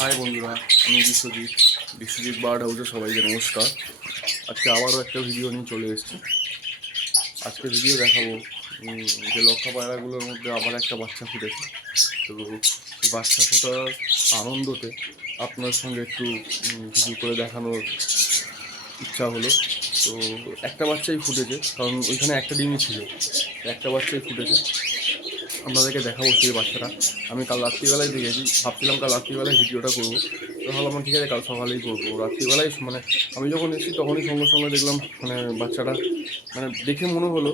High বন্ধুরা, আমি Biswajit bird হাউসে সবাইকে নমস্কার। আজকে আবারও একটা ভিডিও নিয়ে চলে এসেছি। আজকে ভিডিও দেখাবো যে লক্ষা পায়রাগুলোর মধ্যে আবার একটা বাচ্চা ফুটেছে। তো এই বাচ্চা ফোটার আনন্দতে আপনার সঙ্গে একটু কিছু করে দেখানোর ইচ্ছা হলো। তো একটা বাচ্চাই ফুটেছে, কারণ ওইখানে একটা ডিমই ছিল, একটা বাচ্চাই ফুটেছে। আপনাদেরকে দেখাবো সেই বাচ্চাটা। আমি কাল রাত্রিবেলায় দেখেছি, ভাবছিলাম কাল রাত্রিবেলায় ভিডিওটা করবো, তো ভাবলাম ঠিক আছে কাল সকালেই করবো। রাত্রিবেলায় মানে আমি যখন এসেছি তখনই সঙ্গে সঙ্গে দেখলাম মানে বাচ্চাটা মানে দেখে মনে হলো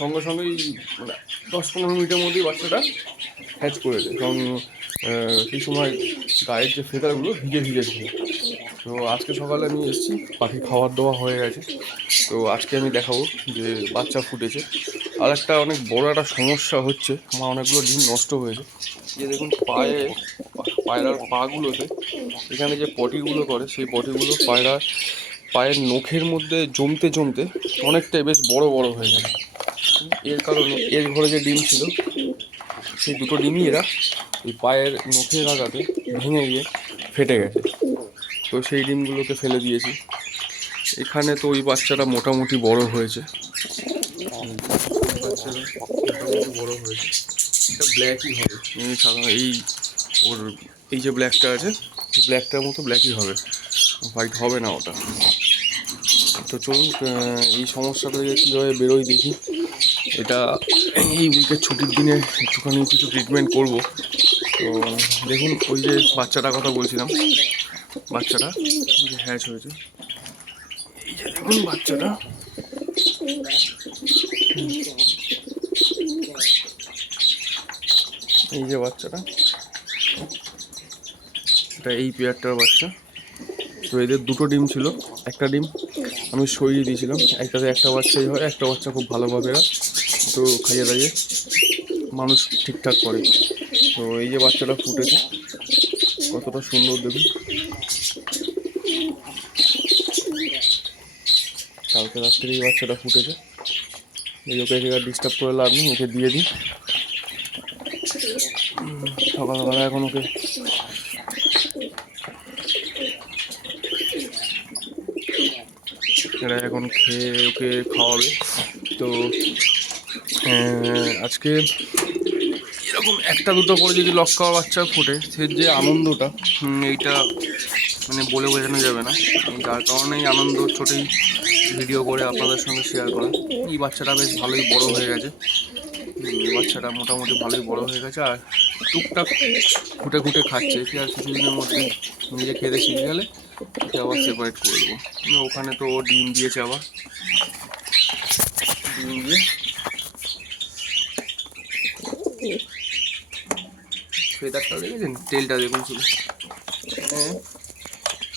সঙ্গে সঙ্গেই মানে 10-15 মিনিটের মধ্যেই বাচ্চাটা হ্যাচ করেছে। কারণ সেই সময় গায়ের যে ফেদারগুলো ভিজে ভিজে ছিল। তো আজকে সকালে আমি এসেছি, পাখি খাওয়ার দাওয়া হয়ে গেছে। তো আজকে আমি দেখাবো যে বাচ্চা ফুটেছে। আর একটা অনেক বড় একটা সমস্যা হচ্ছে, আমার অনেকগুলো ডিম নষ্ট হয়েছে। যে দেখুন পায়রার পাগুলোতে এখানে যে পটিগুলো করে, সেই পটিগুলো পায়ের নখের মধ্যে জমতে জমতে অনেকটাই বেশ বড় বড় হয়ে গেছে। এর কারণে এর ঘরে যে ডিম ছিল সেই দুটো ডিমই এরা এই পায়ের নখের আঘাতে ভেঙে গিয়ে ফেটে গেছে। তো সেই ডিমগুলোকে ফেলে দিয়েছি। এখানে তো ওই বাচ্চাটা মোটামুটি বড় হয়েছে, মোটামুটি বড় হয়েছে। এটা ব্ল্যাকই হবে এই ওর এই যে ব্ল্যাকটা আছে, এই ব্ল্যাকটার মতো ব্ল্যাকই হবে, হোয়াইট হবে না ওটা। তো চলুন এই সমস্যাটা থেকে কীভাবে বেরোই দেখি। এটা এই উইকের ছুটির দিনে একটুখানি কিছু ট্রিটমেন্ট করব। তো দেখুন ওই যে বাচ্চাটার কথা বলছিলাম, বাচ্চাটা যে হ্যাচ হয়েছে, এই যে দেখুন বাচ্চাটা, এই যে বাচ্চাটা, এটা এই পেয়ারটার বাচ্চা। তো এদের দুটো ডিম ছিল, একটা ডিম আমি সরিয়ে দিয়েছিলাম, একটাতে একটা বাচ্চাই হয়, একটা বাচ্চা খুব ভালোভাবে এরা তো খাইয়ে দাইয়ে মানুষ ঠিকঠাক করে। তো এই যে বাচ্চাটা ফুটেছে, কতটা সুন্দর দেখুন। কালকে রাত্রে এই বাচ্চাটা ফুটেছে। এই ওকে ডিস্টার্ব করে লাভ নেই, ওকে দিয়ে দিই। সকালবেলা এখন ওকে এরা এখন খেয়ে ওকে খাওয়াবে। তো আজকে এরকম একটা দুটো করে যদি লক্ষা বাচ্চা ফোটে, সে যে আনন্দটা এইটা মানে বলে বোঝানো যাবে না। যার কারণে এই আনন্দ ছোটোই ভিডিও করে আপনাদের সঙ্গে শেয়ার করা। এই বাচ্চাটা বেশ ভালোই বড় হয়ে গেছে, বাচ্চাটা মোটামুটি ভালোই বড় হয়ে গেছে, আর টুকটাক খুঁটে খুঁটে খাচ্ছে। কি আর কিছুদিনের মধ্যে নিজে খেতে শিখে গেলে ওকে আবার সেপারেট করে দেবো। ওখানে তো ও ডিম দিয়েছে, আবার ডিম দিয়ে ফেদারটা দেখেছেন, তেলটা দেখুন শুধু, মানে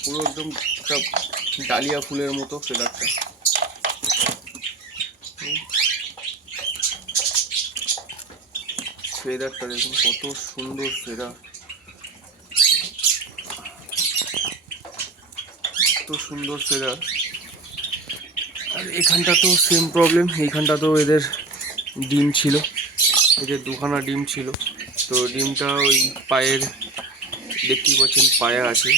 পুরো একদম একটা ডালিয়া ফুলের মতো ফেদারটা। ফেদারটা দেখুন কত সুন্দর ফেদার, কত সুন্দর ফেদার। আর এখানটা তো সেম প্রবলেম, এইখানটা তো এদের ডিম ছিল, এদের দুখানা ডিম ছিল। তো ডিমটা ওই পায়ের দেখতেই পাচ্ছেন পায়ে আছে,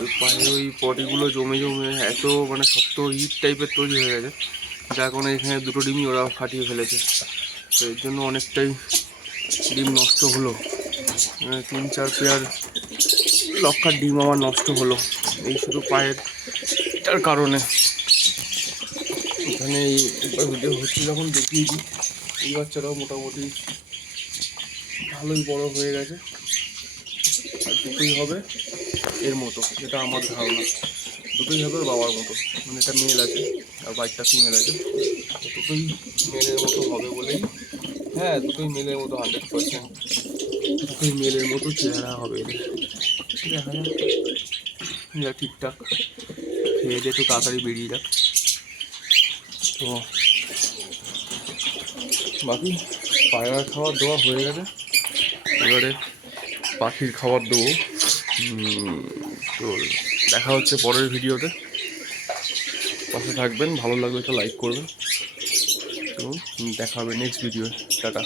ওই পায়ে ওই পটিগুলো জমে জমে এত মানে শক্ত হিট টাইপের তৈরি হয়ে গেছে, যার কারণে এখানে দুটো ডিমই ওরা ফাটিয়ে ফেলেছে। তো এর জন্য অনেকটাই ডিম নষ্ট হলো, 3-4 পেয়ার লক্ষার ডিম আমার নষ্ট হলো এই শুধু পায়ের এটার কারণে। এখানে একবার ভিডিও হচ্ছে যখন দেখিয়েছি, এই বাচ্চাটাও মোটামুটি ভালোই বড় হয়ে গেছে। আর দুটোই হবে এর মতো, যেটা আমার ধারণা, দুটোই হবে ওর বাবার মতো। মানে এটা মেল আছে আর বাইকটা ফিমেল আছে, দুটোই মেলের মতো হবে বলেই, হ্যাঁ দুটোই মেলের মতো 100%, দুটোই মেলের মতো চেহারা হবে এদের। দেখা যাক, যা ঠিকঠাক খেয়ে দিয়ে একটু তাড়াতাড়ি বেরিয়ে যাক। তো বাকি পায়রার খাবার দেওয়া হয়ে গেছে, এবারে পাখির খাবার দেবো। তো দেখা হচ্ছে পরের ভিডিওতে, পাশে থাকবেন, ভালো লাগলে একটা লাইক করবেন। তো দেখা হবে নেক্সট ভিডিও। টাটা।